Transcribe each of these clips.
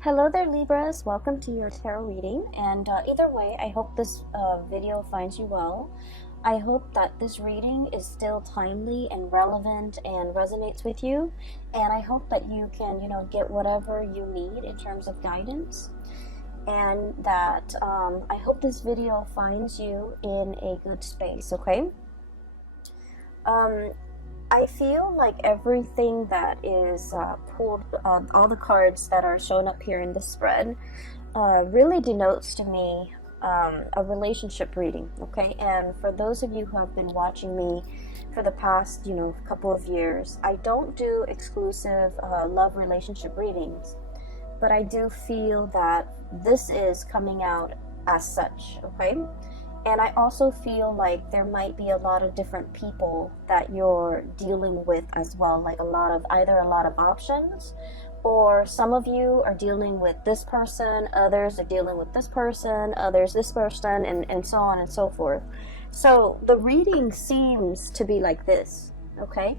Hello there, Libras. Welcome to your tarot reading. And either way, I hope this video finds you well. I hope that this reading is still timely and relevant and resonates with you. And I hope that you can, get whatever you need in terms of guidance. And that I hope this video finds you in a good space, okay? I feel like everything that is pulled, all the cards that are shown up here in the spread, really denotes to me a relationship reading, okay? And for those of you who have been watching me for the past, couple of years, I don't do exclusive love relationship readings, but I do feel that this is coming out as such, okay? And I also feel like there might be a lot of different people that you're dealing with as well, like either a lot of options, or some of you are dealing with this person, others are dealing with this person, others this person, and so on and so forth. So the reading seems to be like this, okay?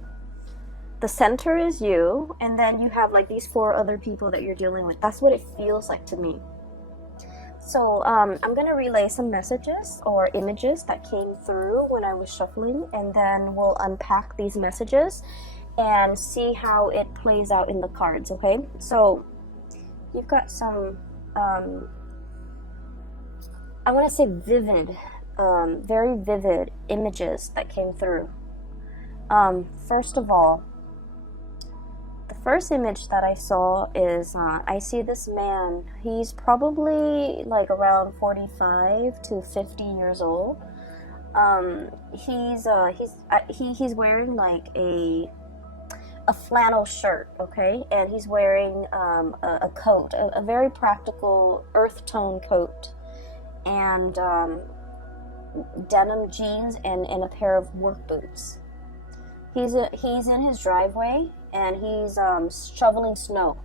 The center is you, and then you have like these 4 other people that you're dealing with. That's what it feels like to me. So I'm going to relay some messages or images that came through when I was shuffling, and then we'll unpack these messages and see how it plays out in the cards, okay? So you've got some, I want to say vivid, very vivid images that came through. First of all, the first image that I saw is, I see this man. He's probably like around 45 to 50 years old. He's wearing like a flannel shirt, okay? And he's wearing a coat, a very practical earth tone coat, and denim jeans and a pair of work boots. He's in his driveway, and he's shoveling snow.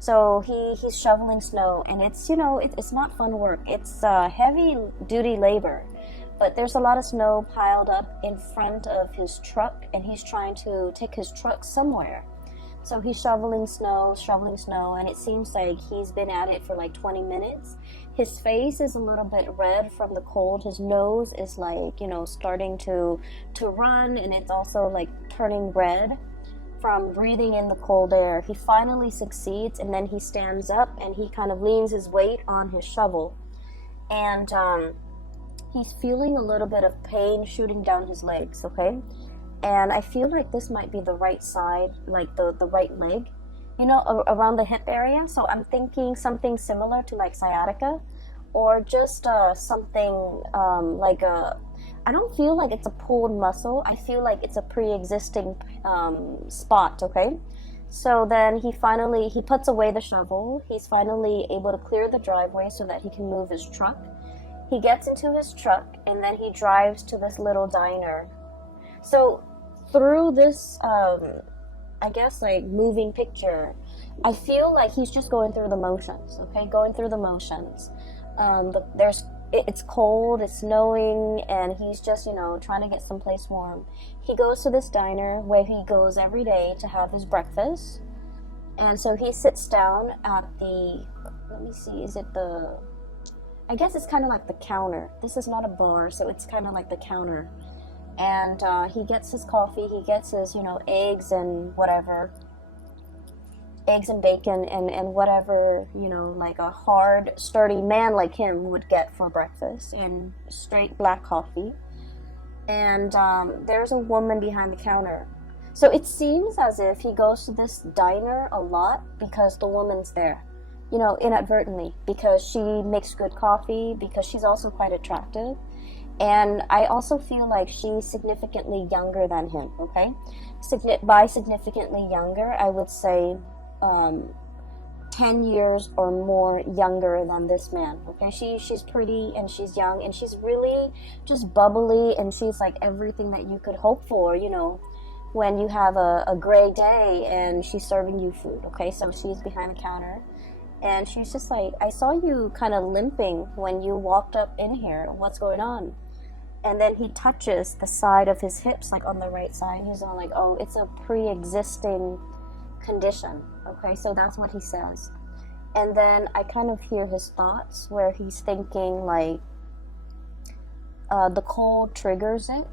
So he's shoveling snow, and it's it's not fun work. It's heavy duty labor, but there's a lot of snow piled up in front of his truck, and he's trying to take his truck somewhere. So he's shoveling snow, and it seems like he's been at it for like 20 minutes. His face is a little bit red from the cold. His nose is like, starting to run, and it's also like turning red from breathing in the cold air. He finally succeeds, and then he stands up and he kind of leans his weight on his shovel, and he's feeling a little bit of pain shooting down his legs, okay? And I feel like this might be the right side, like the right leg, around the hip area. So I'm thinking something similar to like sciatica, or just something like I don't feel like it's a pulled muscle. I feel like it's a pre-existing spot, okay? So then he puts away the shovel. He's finally able to clear the driveway so that he can move his truck. He gets into his truck, and then he drives to this little diner. So through this, I guess, like moving picture, I feel like he's just going through the motions, okay? Going through the motions. It's cold, it's snowing, and he's just, trying to get someplace warm. He goes to this diner where he goes every day to have his breakfast. And so he sits down at I guess it's kind of like the counter. This is not a bar, so it's kind of like the counter. And he gets his coffee, he gets his, eggs and whatever. Eggs and bacon and whatever, like a hard, sturdy man like him would get for breakfast, and straight black coffee. And there's a woman behind the counter. So it seems as if he goes to this diner a lot because the woman's there, inadvertently, because she makes good coffee, because she's also quite attractive. And I also feel like she's significantly younger than him, okay? By significantly younger, I would say 10 years or more younger than this man, okay? She's pretty, and she's young, and she's really just bubbly, and she's like everything that you could hope for, when you have a gray day and she's serving you food, okay? So she's behind the counter, and she's just like, I saw you kind of limping when you walked up in here. What's going on? And then he touches the side of his hips, like on the right side. He's all like, oh, it's a pre-existing condition. Okay, so that's what he says. And then I kind of hear his thoughts where he's thinking like the cold triggers it,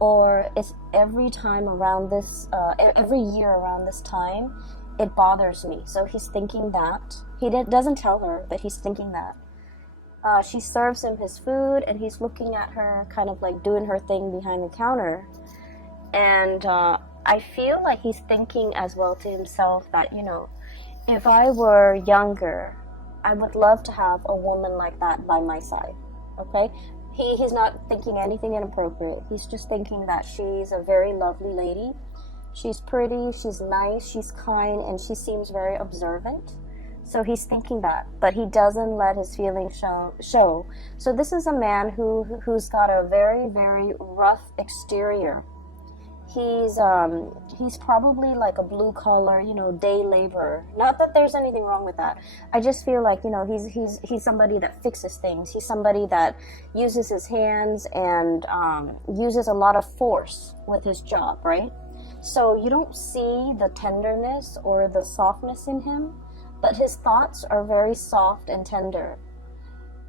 or it's every time around this, every year around this time, it bothers me. So he's thinking that. He doesn't tell her, but he's thinking that. She serves him his food, and he's looking at her, kind of like doing her thing behind the counter. And I feel like he's thinking as well to himself that, you know, if I were younger, I would love to have a woman like that by my side. Okay? He's not thinking anything inappropriate. He's just thinking that she's a very lovely lady. She's pretty, she's nice, she's kind, and she seems very observant. So he's thinking that, but he doesn't let his feelings show. So this is a man who's got a very, very rough exterior. He's probably like a blue collar, you know, day laborer. Not that there's anything wrong with that. I just feel like, you know, he's somebody that fixes things. He's somebody that uses his hands and uses a lot of force with his job, right? So you don't see the tenderness or the softness in him, but his thoughts are very soft and tender.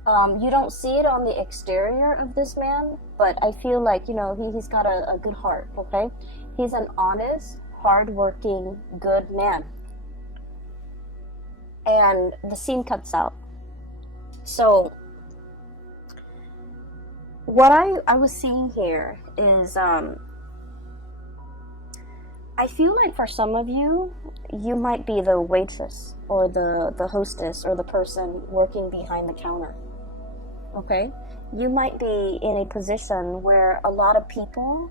You don't see it on the exterior of this man, but I feel like, you know, he's got a good heart, okay? He's an honest, hardworking, good man. And the scene cuts out. So, what I was seeing here is, I feel like for some of you, you might be the waitress or the hostess or the person working behind the counter. Okay? You might be in a position where a lot of people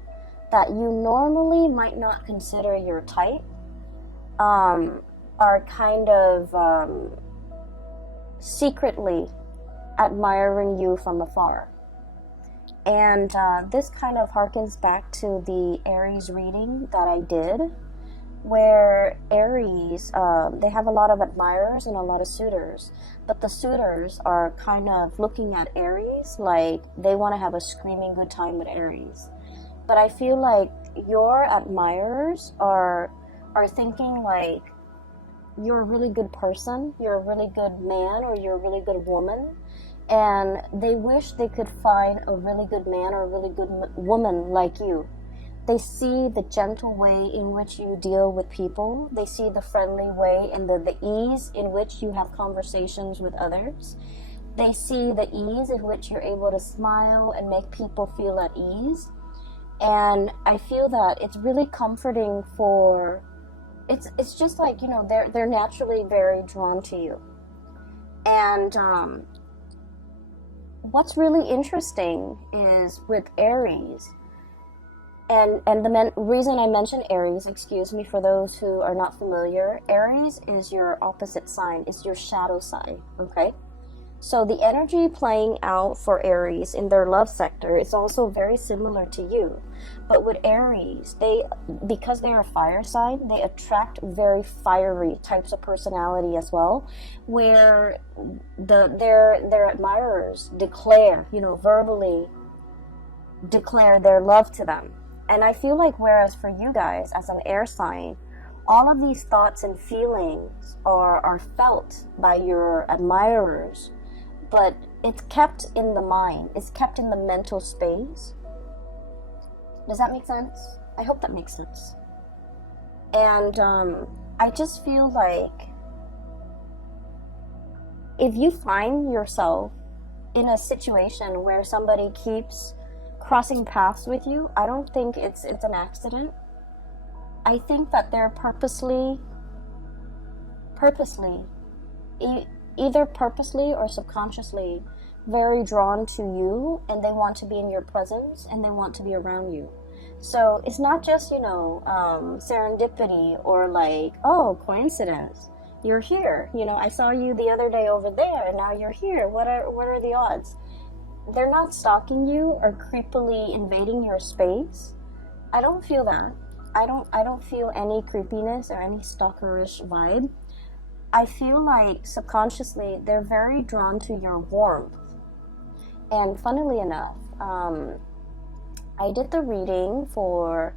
that you normally might not consider your type are kind of secretly admiring you from afar. And this kind of harkens back to the Aries reading that I did, where Aries, they have a lot of admirers and a lot of suitors, but the suitors are kind of looking at Aries like they want to have a screaming good time with Aries. But I feel like your admirers are thinking like you're a really good person, you're a really good man, or you're a really good woman, and they wish they could find a really good man or a really good woman like you. They see the gentle way in which you deal with people. They see the friendly way and the ease in which you have conversations with others. They see the ease in which you're able to smile and make people feel at ease. And I feel that it's really comforting for, it's just like, you know, they're naturally very drawn to you. And what's really interesting is with Aries, and the reason I mention Aries, excuse me for those who are not familiar, Aries is your opposite sign, it's your shadow sign, okay? So the energy playing out for Aries in their love sector is also very similar to you. But with Aries, because they're a fire sign, they attract very fiery types of personality as well, where their admirers declare, you know, verbally declare their love to them. And I feel like whereas for you guys as an air sign, all of these thoughts and feelings are felt by your admirers, but it's kept in the mind, it's kept in the mental space. Does that make sense? I hope that makes sense. And I just feel like if you find yourself in a situation where somebody keeps crossing paths with you, I don't think it's an accident. I think that they're purposely, either purposely or subconsciously, very drawn to you, and they want to be in your presence and they want to be around you. So it's not just, you know, serendipity or like, oh, coincidence. You're here. You know, I saw you the other day over there and now you're here. What are the odds? They're not stalking you or creepily invading your space. I don't feel that. I don't feel any creepiness or any stalkerish vibe. I feel like subconsciously they're very drawn to your warmth. And funnily enough, I did the reading for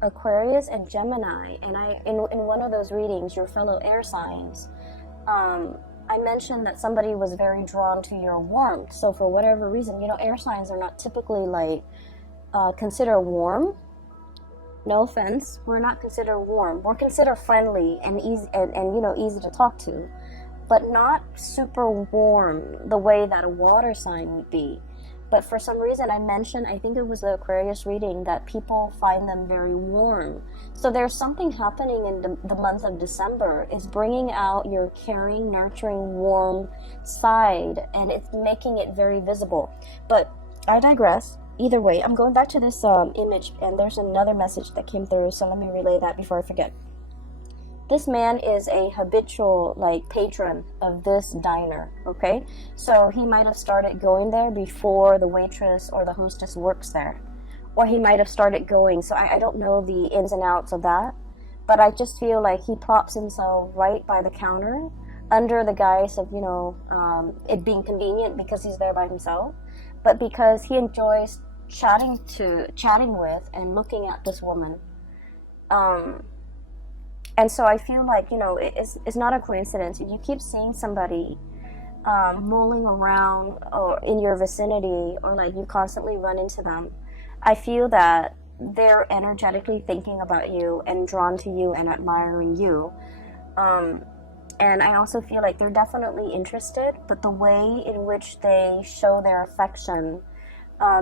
Aquarius and Gemini, and in one of those readings, your fellow air signs, I mentioned that somebody was very drawn to your warmth. So for whatever reason, you know, air signs are not typically like considered warm. No offense, we're not considered warm. We're considered friendly and easy, and you know, easy to talk to, but not super warm the way that a water sign would be. But for some reason, I mentioned, I think it was the Aquarius reading, that people find them very warm. So there's something happening in the month of December. It's bringing out your caring, nurturing, warm side, and it's making it very visible. But I digress. Either way, I'm going back to this image, and there's another message that came through, so let me relay that before I forget. This man is a habitual, like, patron of this diner, okay? So he might have started going there before the waitress or the hostess works there. Or he might have started going, so I don't know the ins and outs of that. But I just feel like he props himself right by the counter under the guise of, you know, it being convenient because he's there by himself. But because he enjoys chatting with and looking at this woman. And so I feel like, you know, it's not a coincidence. If you keep seeing somebody mulling around or in your vicinity, or like you constantly run into them, I feel that they're energetically thinking about you and drawn to you and admiring you. And I also feel like they're definitely interested, but the way in which they show their affection,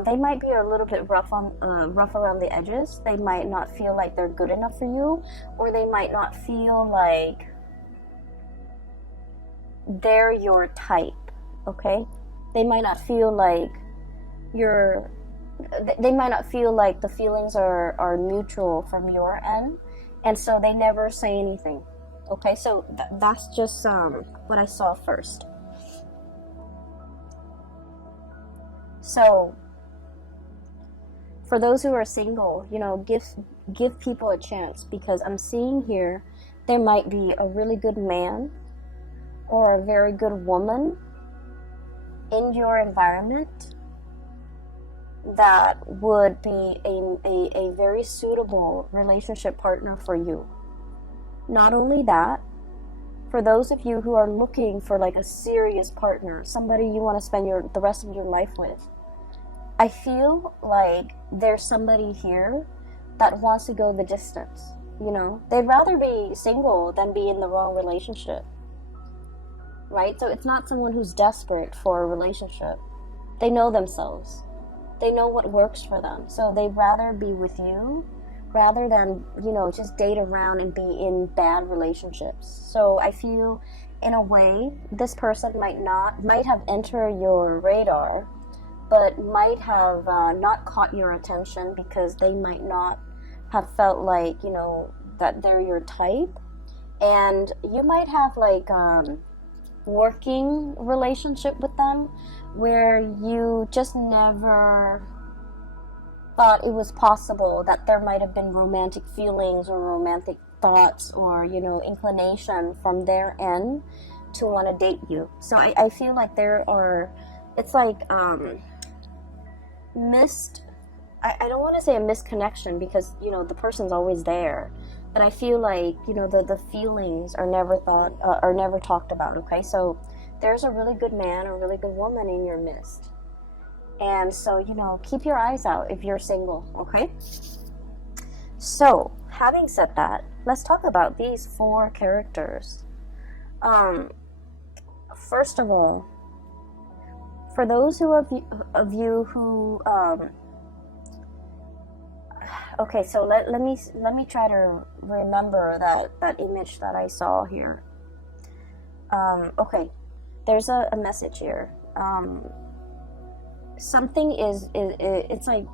they might be a little bit rough around the edges. They might not feel like they're good enough for you, or they might not feel like they're your type, okay? They might not feel like they might not feel like the feelings are mutual from your end, and so they never say anything, okay? So that's just what I saw first. So for those who are single, you know, give people a chance, because I'm seeing here there might be a really good man or a very good woman in your environment that would be a very suitable relationship partner for you. Not only that, for those of you who are looking for like a serious partner, somebody you want to spend the rest of your life with, I feel like there's somebody here that wants to go the distance, you know? They'd rather be single than be in the wrong relationship, right? So it's not someone who's desperate for a relationship. They know themselves. They know what works for them. So they'd rather be with you rather than, you know, just date around and be in bad relationships. So I feel, in a way, this person might have entered your radar, but might have not caught your attention because they might not have felt like, you know, that they're your type. And you might have like working relationship with them where you just never thought it was possible that there might have been romantic feelings or romantic thoughts or, you know, inclination from their end to want to date you. So I feel like it's like I don't want to say a misconnection because, you know, the person's always there, but I feel like, you know, the feelings are never talked about, okay? So there's a really good man or a really good woman in your midst. And so, you know, keep your eyes out if you're single, okay? So, having said that, let's talk about these 4 characters. First of all, for those of you who okay, so let me try to remember that image that I saw here. Okay, there's a message here. Something it's like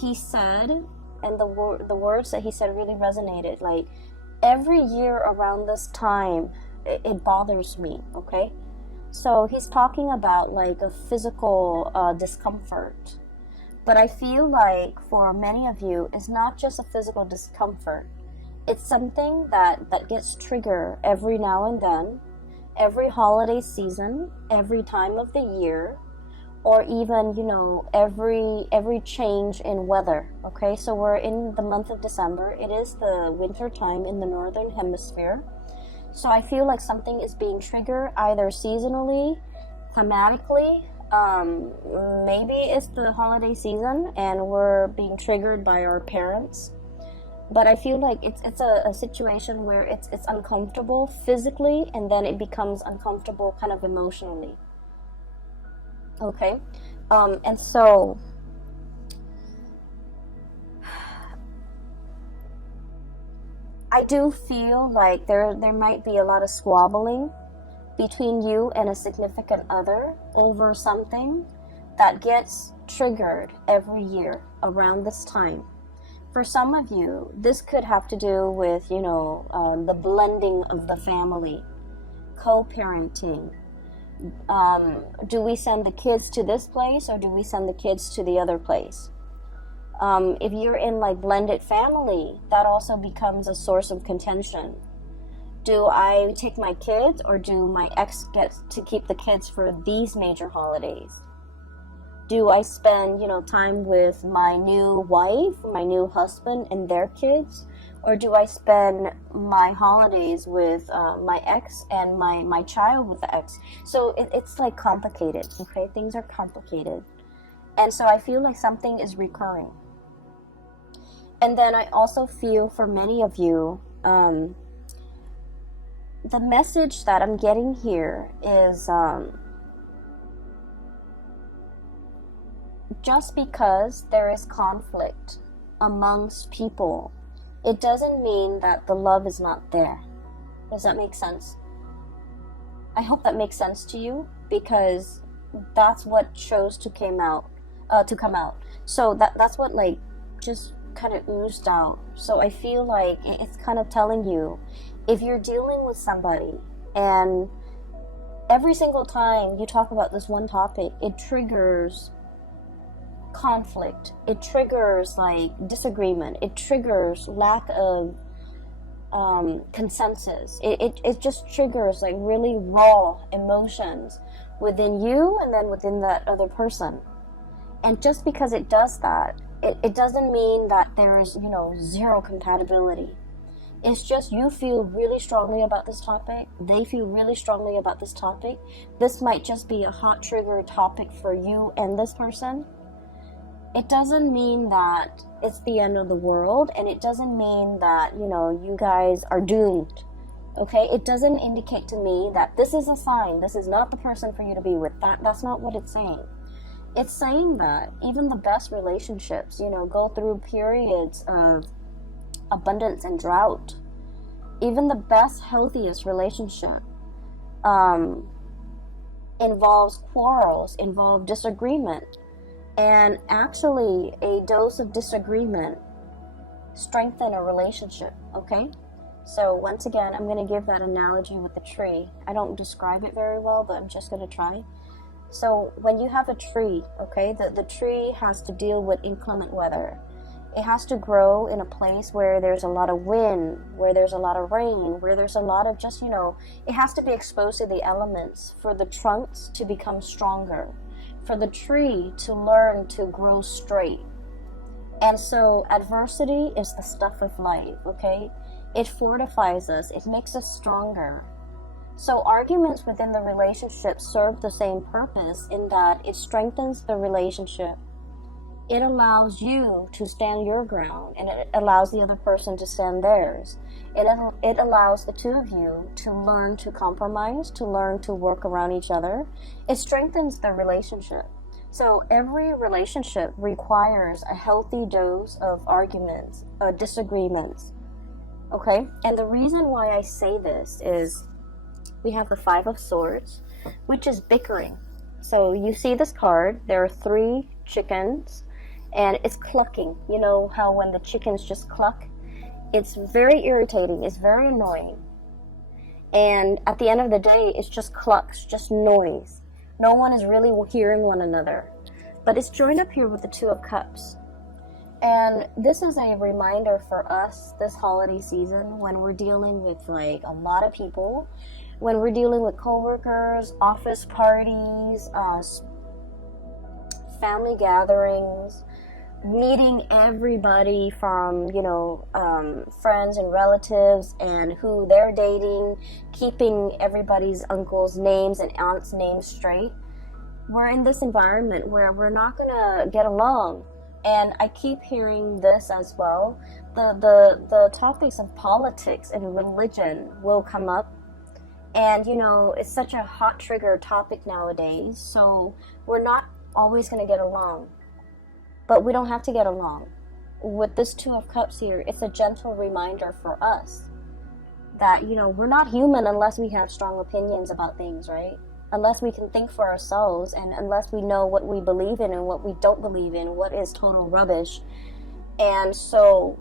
he said, and the words that he said really resonated. Like, every year around this time, it bothers me, okay? So he's talking about like a physical discomfort. But I feel like for many of you, it's not just a physical discomfort. It's something that gets triggered every now and then, every holiday season, every time of the year, or even, you know, every change in weather, okay? So we're in the month of December. It is the winter time in the northern hemisphere. So I feel like something is being triggered either seasonally, thematically. Maybe it's the holiday season and we're being triggered by our parents. But I feel like it's a situation where it's uncomfortable physically, and then it becomes uncomfortable kind of emotionally. Okay? And so I do feel like there might be a lot of squabbling between you and a significant other over something that gets triggered every year around this time. For some of you, this could have to do with, the blending of the family, co-parenting. Do we send the kids to this place or do we send the kids to the other place? If you're in like blended family, that also becomes a source of contention. Do I take my kids or do my ex get to keep the kids for these major holidays? Do I spend, time with my new wife, my new husband and their kids? Or do I spend my holidays with my ex and my child with the ex? So it's like complicated, okay? Things are complicated. And so I feel like something is recurring. And then I also feel for many of you, the message that I'm getting here is just because there is conflict amongst people, it doesn't mean that the love is not there. Does that make sense? I hope that makes sense to you, because that's what chose to come out. So that's what like just kind of oozed out. So I feel like it's kind of telling you, if you're dealing with somebody and every single time you talk about this one topic, it triggers conflict, it triggers like disagreement, it triggers lack of consensus, it just triggers like really raw emotions within you and then within that other person. And just because it does that, it doesn't mean that there is zero compatibility. It's just you feel really strongly about this topic, they feel really strongly about this topic. This might just be a hot trigger topic for you and this person. It doesn't mean that it's the end of the world, and it doesn't mean that, you guys are doomed, okay? It doesn't indicate to me that this is a sign, this is not the person for you to be with. That's not what it's saying. It's saying that even the best relationships, go through periods of abundance and drought. Even the best, healthiest relationship involves quarrels, involves disagreement. And actually, a dose of disagreement strengthens a relationship, okay? So once again, I'm going to give that analogy with the tree. I don't describe it very well, but I'm just going to try. So when you have a tree, okay, the tree has to deal with inclement weather. It has to grow in a place where there's a lot of wind, where there's a lot of rain, where there's a lot of just, it has to be exposed to the elements for the trunks to become stronger, for the tree to learn to grow straight. And so adversity is the stuff of life, okay? It fortifies us, it makes us stronger. So arguments within the relationship serve the same purpose in that it strengthens the relationship. It allows you to stand your ground, and it allows the other person to stand theirs. It allows the two of you to learn to compromise, to learn to work around each other. It strengthens the relationship. So every relationship requires a healthy dose of arguments, disagreements. Okay? And the reason why I say this is we have the Five of Swords, which is bickering. So you see this card, there are 3 chickens, and it's clucking. You know how when the chickens just cluck? It's very irritating, it's very annoying. And at the end of the day, it's just clucks, just noise. No one is really hearing one another. But it's joined up here with the Two of Cups. And this is a reminder for us this holiday season when we're dealing with like a lot of people, when we're dealing with coworkers, office parties, family gatherings, meeting everybody from, friends and relatives and who they're dating, keeping everybody's uncles' names and aunts' names straight. We're in this environment where we're not gonna get along. And I keep hearing this as well. The topics of politics and religion will come up. And, it's such a hot trigger topic nowadays. So we're not always gonna get along. But we don't have to get along. With this Two of Cups here, it's a gentle reminder for us that, we're not human unless we have strong opinions about things, right? Unless we can think for ourselves, and unless we know what we believe in and what we don't believe in, what is total rubbish. And so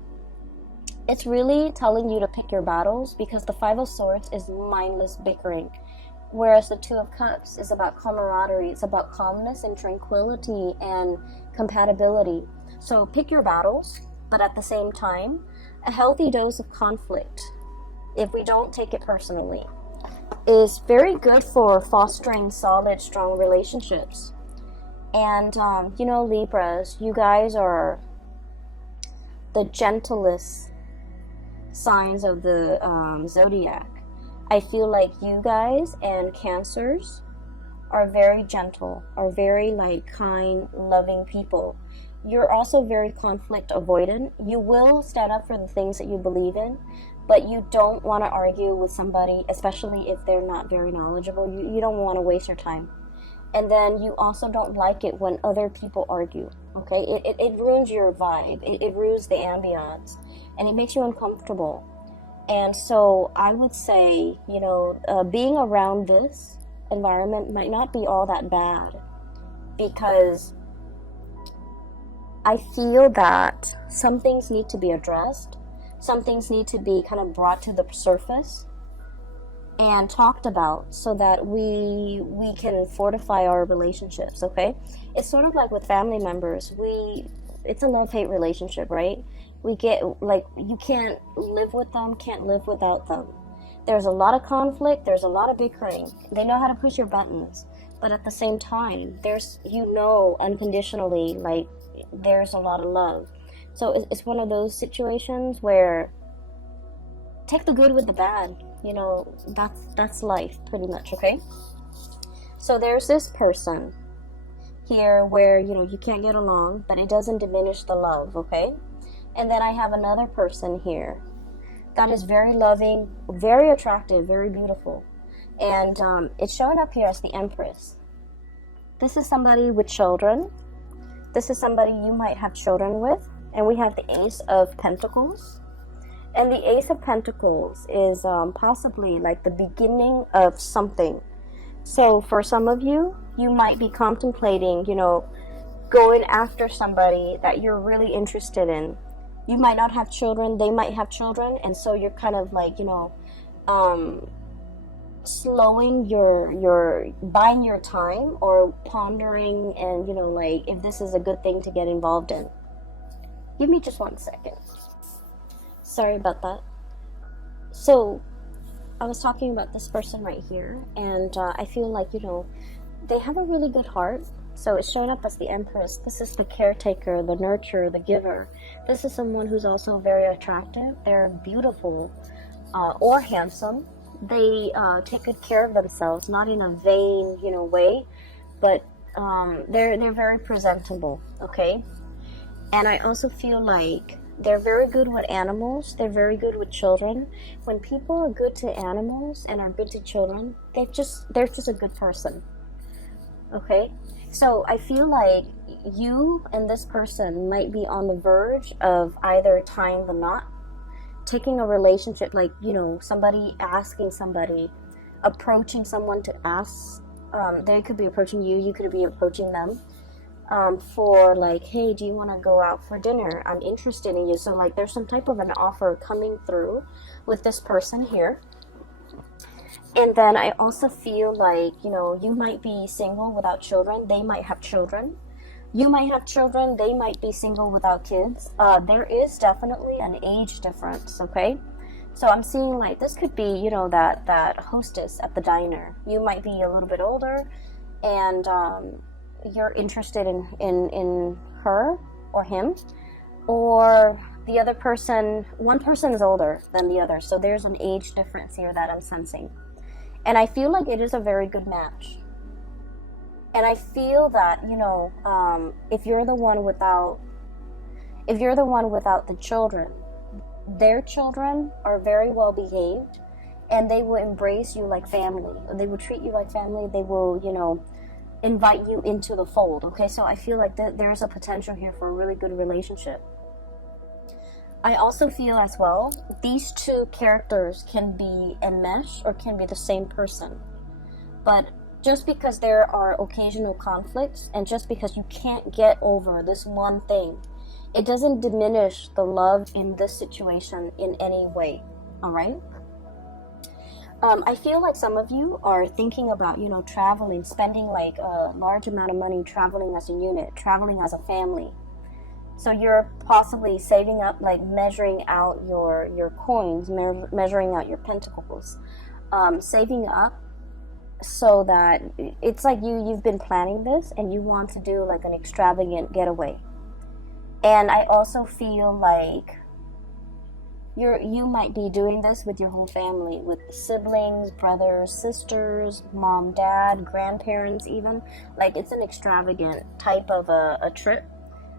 it's really telling you to pick your battles, because the Five of Swords is mindless bickering, whereas the Two of Cups is about camaraderie. It's about calmness and tranquility and compatibility. So pick your battles, but at the same time, a healthy dose of conflict, if we don't take it personally, is very good for fostering solid, strong relationships. And, Libras, you guys are the gentlest signs of the zodiac. I feel like you guys and Cancers are very gentle, are very kind, loving people. You're also very conflict avoidant. You will stand up for the things that you believe in, but you don't want to argue with somebody, especially if they're not very knowledgeable. You don't want to waste your time. And then you also don't like it when other people argue, okay? It ruins your vibe. It ruins the ambiance, and it makes you uncomfortable. And so I would say, being around this environment might not be all that bad, because I feel that some things need to be addressed. Some things need to be kind of brought to the surface and talked about, so that we can fortify our relationships, okay? It's sort of like with family members. It's a love-hate relationship, right? We get, you can't live with them, can't live without them. There's a lot of conflict, there's a lot of bickering. They know how to push your buttons, but at the same time, there's, unconditionally, there's a lot of love. So it's one of those situations where take the good with the bad. That's life, pretty much, okay? So there's this person here where, you can't get along, but it doesn't diminish the love, okay? And then I have another person here that is very loving, very attractive, very beautiful. And it's showing up here as the Empress. This is somebody with children. This is somebody you might have children with. And we have the Ace of Pentacles. And the Ace of Pentacles is possibly the beginning of something. So for some of you, you might be contemplating, going after somebody that you're really interested in. You might not have children, they might have children, and so you're kind of slowing your buying your time, or pondering, and if this is a good thing to get involved in. Give me just 1 second. Sorry about that. So I was talking about this person right here, and I feel like, they have a really good heart. So it's showing up as the Empress. This is the caretaker, the nurturer, the giver. This is someone who's also very attractive. They're beautiful or handsome. They take good care of themselves, not in a vain, way, but they're very presentable, okay? And I also feel like they're very good with animals. They're very good with children. When people are good to animals and are good to children, they're just a good person, okay? So I feel like you and this person might be on the verge of either tying the knot, taking a relationship, somebody asking somebody, approaching someone to ask. They could be approaching you, you could be approaching them for hey, do you want to go out for dinner? I'm interested in you. So there's some type of an offer coming through with this person here. And then I also feel like, you might be single without children. They might have children. You might have children. They might be single without kids. There is definitely an age difference, okay? So I'm seeing this could be, that hostess at the diner. You might be a little bit older, and you're interested in her, or him, or the other person, one person is older than the other, so there's an age difference here that I'm sensing. And I feel like it is a very good match. And I feel that, you know, if you're the one without the children, their children are very well behaved, and they will embrace you like family. They will treat you like family. They will, you know, invite you into the fold. Okay, so I feel like there's a potential here for a really good relationship. I also feel as well, these two characters can be enmeshed or can be the same person. But just because there are occasional conflicts, and just because you can't get over this one thing, it doesn't diminish the love in this situation in any way. All right? I feel like some of you are thinking about, you know, traveling, spending like a large amount of money traveling as a unit, traveling as a family. So you're possibly saving up, like measuring out your coins, measuring out your pentacles, saving up so that it's like you've been planning this and you want to do like an extravagant getaway. And I also feel like you might be doing this with your whole family, with siblings, brothers, sisters, mom, dad, grandparents even. Like it's an extravagant type of a trip,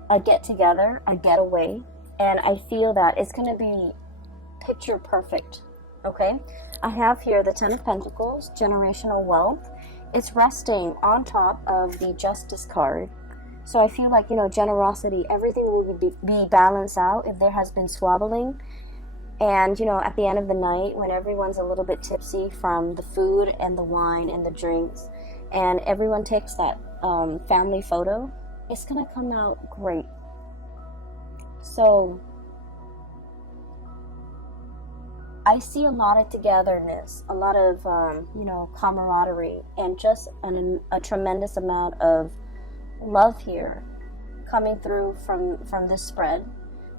a get-together, a getaway. And I feel that it's going to be picture perfect, okay? I have here the Ten of Pentacles, generational wealth. It's resting on top of the Justice card. So I feel like, you know, generosity, everything will be balanced out if there has been squabbling. And, you know, at the end of the night, when everyone's a little bit tipsy from the food and the wine and the drinks, and everyone takes that family photo, it's going to come out great. So I see a lot of togetherness, a lot of, you know, camaraderie, and just a tremendous amount of love here coming through from this spread.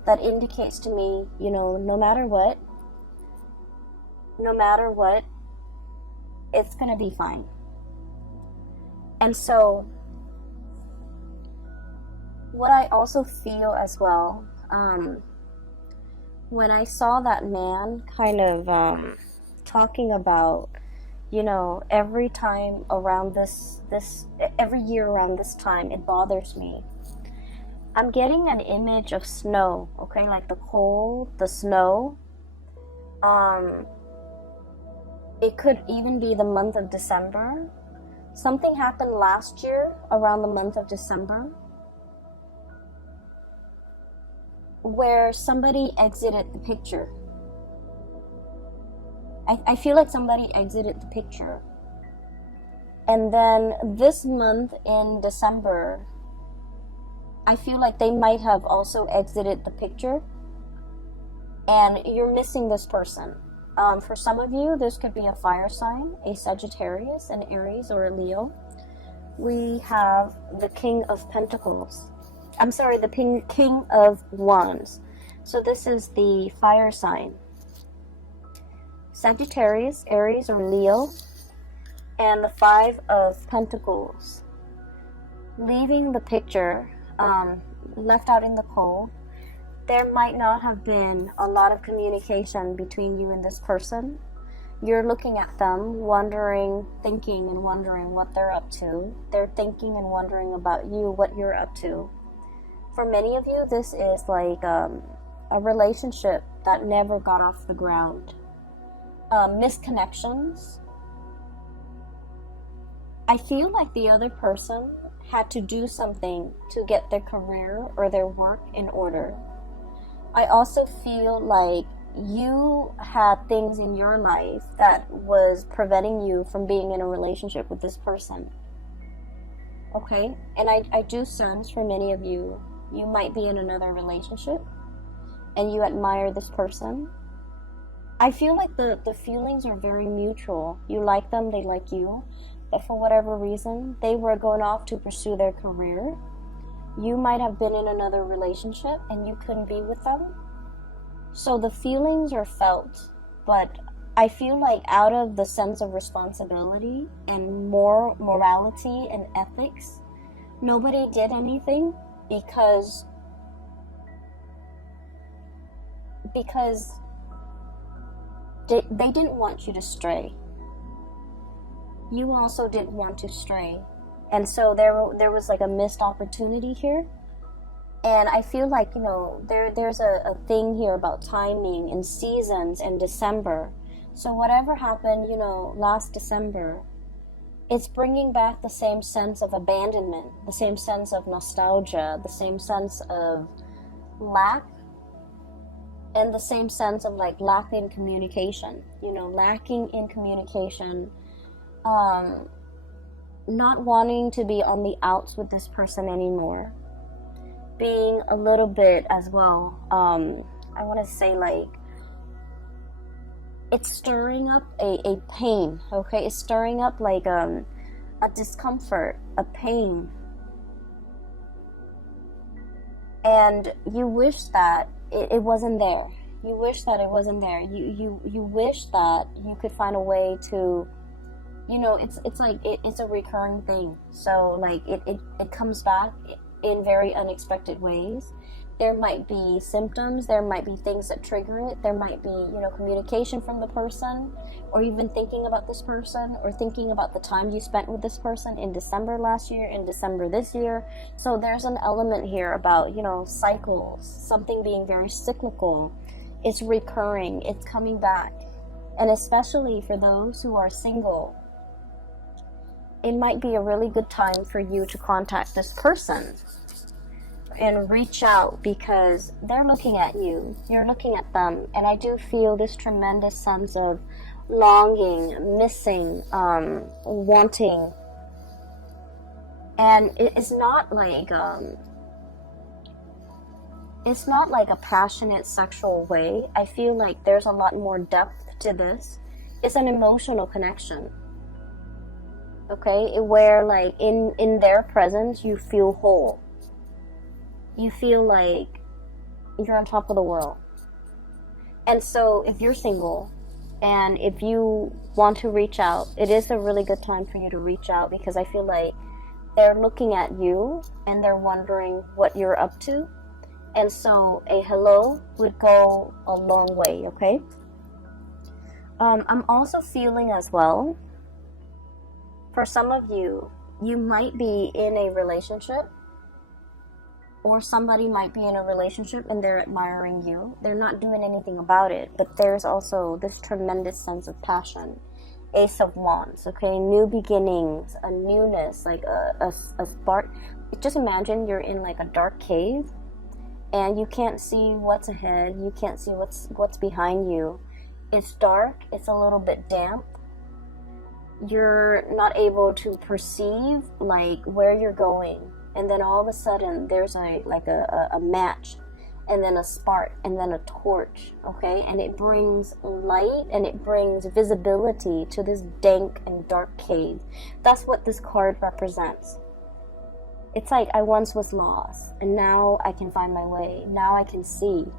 That indicates to me, you know, no matter what, it's going to be fine. And so, what I also feel as well, when I saw that man kind of talking about, you know, every time around every year around this time, it bothers me. I'm getting an image of snow, okay, like the cold, the snow. It could even be the month of December. Something happened last year around the month of December where somebody exited the picture. I feel like somebody exited the picture. And then this month in December, I feel like they might have also exited the picture, and you're missing this person. For some of you, this could be a fire sign, a Sagittarius, an Aries, or a Leo. We have the King of Pentacles. I'm sorry, the King of Wands. So this is the fire sign. Sagittarius, Aries, or Leo, and the Five of Pentacles. Leaving the picture, left out in the cold, there might not have been a lot of communication between you and this person. You're looking at them, thinking and wondering what they're up to. They're thinking and wondering about you, what you're up to. For many of you, this is like a relationship that never got off the ground. Misconnections. I feel like the other person had to do something to get their career or their work in order. I also feel like you had things in your life that was preventing you from being in a relationship with this person. Okay? And I do sense for many of you, you might be in another relationship and you admire this person. I feel like the feelings are very mutual. You like them, they like you. But for whatever reason, they were going off to pursue their career. You might have been in another relationship and you couldn't be with them. So the feelings are felt, but I feel like out of the sense of responsibility and morality and ethics, nobody did anything because because they didn't want you to stray. You also didn't want to stray. And so there was like a missed opportunity here. And I feel like, you know, there's a thing here about timing and seasons and December. So whatever happened, you know, last December, it's bringing back the same sense of abandonment, the same sense of nostalgia, the same sense of lack, and the same sense of like lack in communication, you know, lacking in communication, not wanting to be on the outs with this person anymore, being a little bit as well, I want to say like, it's stirring up a pain, okay? It's stirring up like a discomfort, a pain. And you wish that it wasn't there. You wish that it wasn't there. You wish that you could find a way to, you know, it's like, it's a recurring thing. So like it comes back in very unexpected ways. There might be symptoms, there might be things that trigger it, there might be, you know, communication from the person, or even thinking about this person, or thinking about the time you spent with this person in December last year, in December this year. So there's an element here about, you know, cycles, something being very cyclical. It's recurring, it's coming back. And especially for those who are single, it might be a really good time for you to contact this person and reach out, because they're looking at you, you're looking at them, and I do feel this tremendous sense of longing, missing, wanting. And it's not like a passionate sexual way. I feel like there's a lot more depth to this. It's an emotional connection, okay, where like in their presence you feel whole. You feel like you're on top of the world. And so if you're single and if you want to reach out, it is a really good time for you to reach out, because I feel like they're looking at you and they're wondering what you're up to. And so a hello would go a long way, okay? I'm also feeling as well, for some of you, you might be in a relationship, or somebody might be in a relationship and they're admiring you. They're not doing anything about it, but there's also this tremendous sense of passion. Ace of Wands, okay? New beginnings, a newness, like a spark. Just imagine you're in like a dark cave and you can't see what's ahead. You can't see what's behind you. It's dark. It's a little bit damp. You're not able to perceive like where you're going. And then all of a sudden there's a match, and then a spark, and then a torch, okay? And it brings light and it brings visibility to this dank and dark cave. That's what this card represents. It's like, I once was lost and now I can find my way. Now I can see.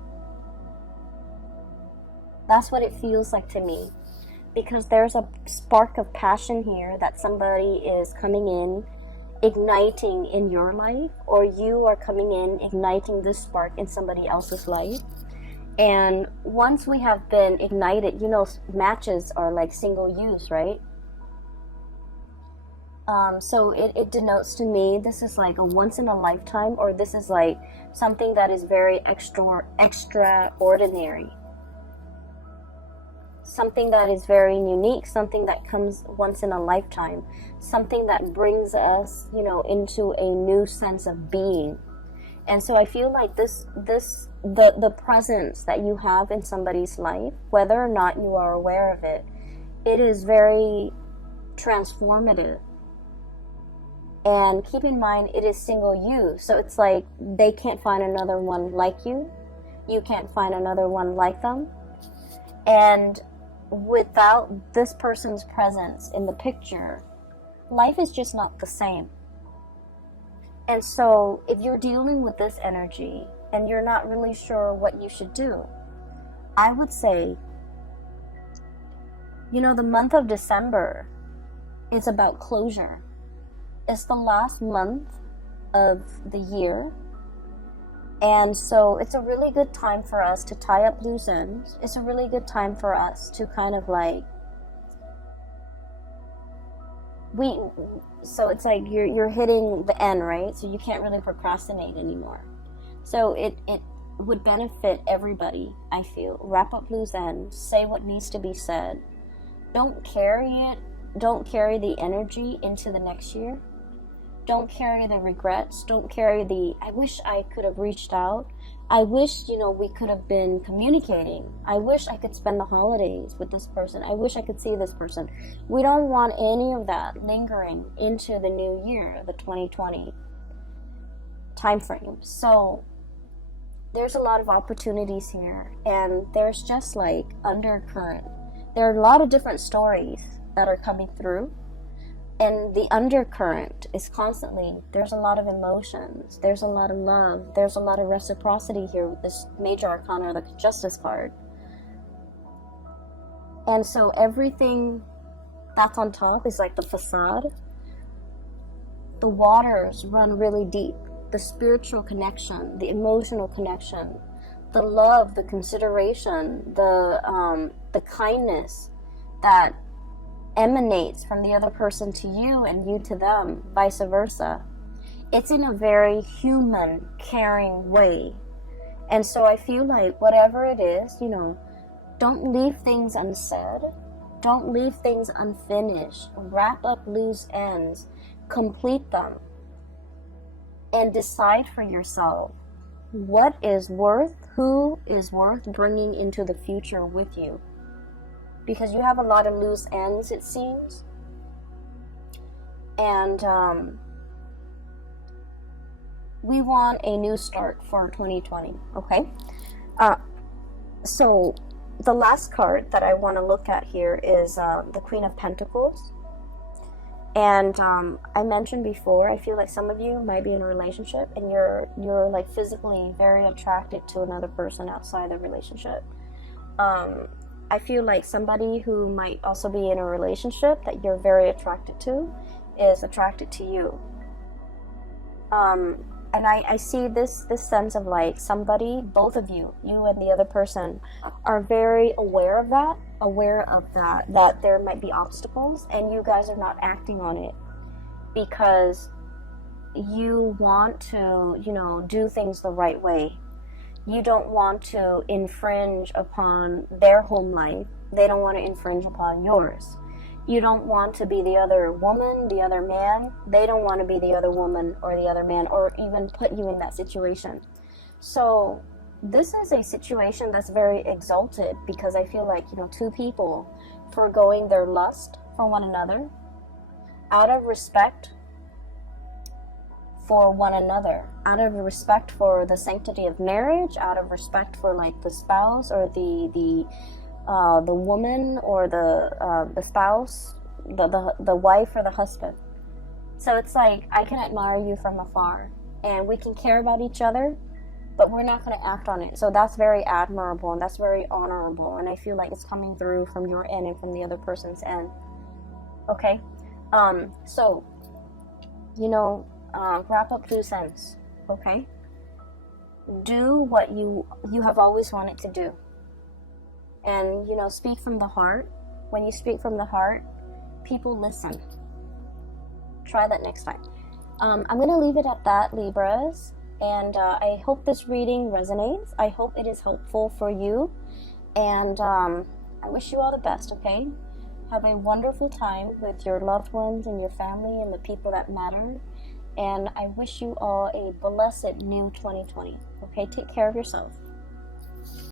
That's what it feels like to me, because there's a spark of passion here that somebody is coming in, igniting in your life, or you are coming in igniting this spark in somebody else's life. And once we have been ignited, you know, matches are like single use, right? So it denotes to me this is like a once in a lifetime, or this is like something that is very extraordinary, something that is very unique, something that comes once in a lifetime, something that brings us, you know, into a new sense of being. And so I feel like the presence that you have in somebody's life, whether or not you are aware of it, it is very transformative. And keep in mind, it is single use. So it's like they can't find another one like you. You can't find another one like them. And without this person's presence in the picture, life is just not the same. And so if you're dealing with this energy and you're not really sure what you should do, I would say, you know, the month of December is about closure. It's the last month of the year, And so it's a really good time for us to tie up loose ends. It's a really good time for us to kind of like, so it's like you're hitting the end, right? So you can't really procrastinate anymore. So it would benefit everybody, I feel. Wrap up loose ends, say what needs to be said. Don't carry the energy into the next year. Don't carry the regrets. Don't carry the, I wish I could have reached out. I wish, we could have been communicating. I wish I could spend the holidays with this person. I wish I could see this person. We don't want any of that lingering into the new year, the 2020 time frame. So there's a lot of opportunities here, and there's just like undercurrent. There are a lot of different stories that are coming through. And the undercurrent is constantly, there's a lot of emotions, there's a lot of love, there's a lot of reciprocity here with this major arcana, the Justice card. And so everything that's on top is like the facade. The waters run really deep. The spiritual connection, the emotional connection, the love, the consideration, the kindness that emanates from the other person to you and you to them, vice versa. It's in a very human, caring way. And so I feel like whatever it is, don't leave things unsaid. Don't leave things unfinished. Wrap up loose ends. Complete them. And decide for yourself who is worth bringing into the future with you. Because you have a lot of loose ends, it seems. And we want a new start for 2020, okay? So the last card that I want to look at here is the Queen of Pentacles. And I mentioned before, I feel like some of you might be in a relationship and you're like physically very attracted to another person outside the relationship. I feel like somebody who might also be in a relationship that you're very attracted to is attracted to you. And I see this sense of like somebody, both of you and the other person, are very aware of that there might be obstacles, and you guys are not acting on it because you want to, do things the right way. You don't want to infringe upon their home life. They don't want to infringe upon yours. You don't want to be the other woman, the other man. They don't want to be the other woman or the other man, or even put you in that situation. So this is a situation that's very exalted, because I feel like, two people foregoing their lust for one another out of respect for one another, out of respect for the sanctity of marriage, out of respect for like the spouse or the woman or the spouse, the wife or the husband. So it's like, I can admire you from afar and we can care about each other, but we're not going to act on it. So that's very admirable and that's very honorable, and I feel like it's coming through from your end and from the other person's end. Okay, so wrap up loose ends. Okay, do what you have always wanted to do, and speak from the heart. When you speak from the heart, people listen. Try that next time. I'm gonna leave it at that, Libras, and I hope this reading resonates. I hope it is helpful for you, and I wish you all the best. Okay, have a wonderful time with your loved ones and your family and the people that matter. And I wish you all a blessed new 2020. Okay, take care of yourself.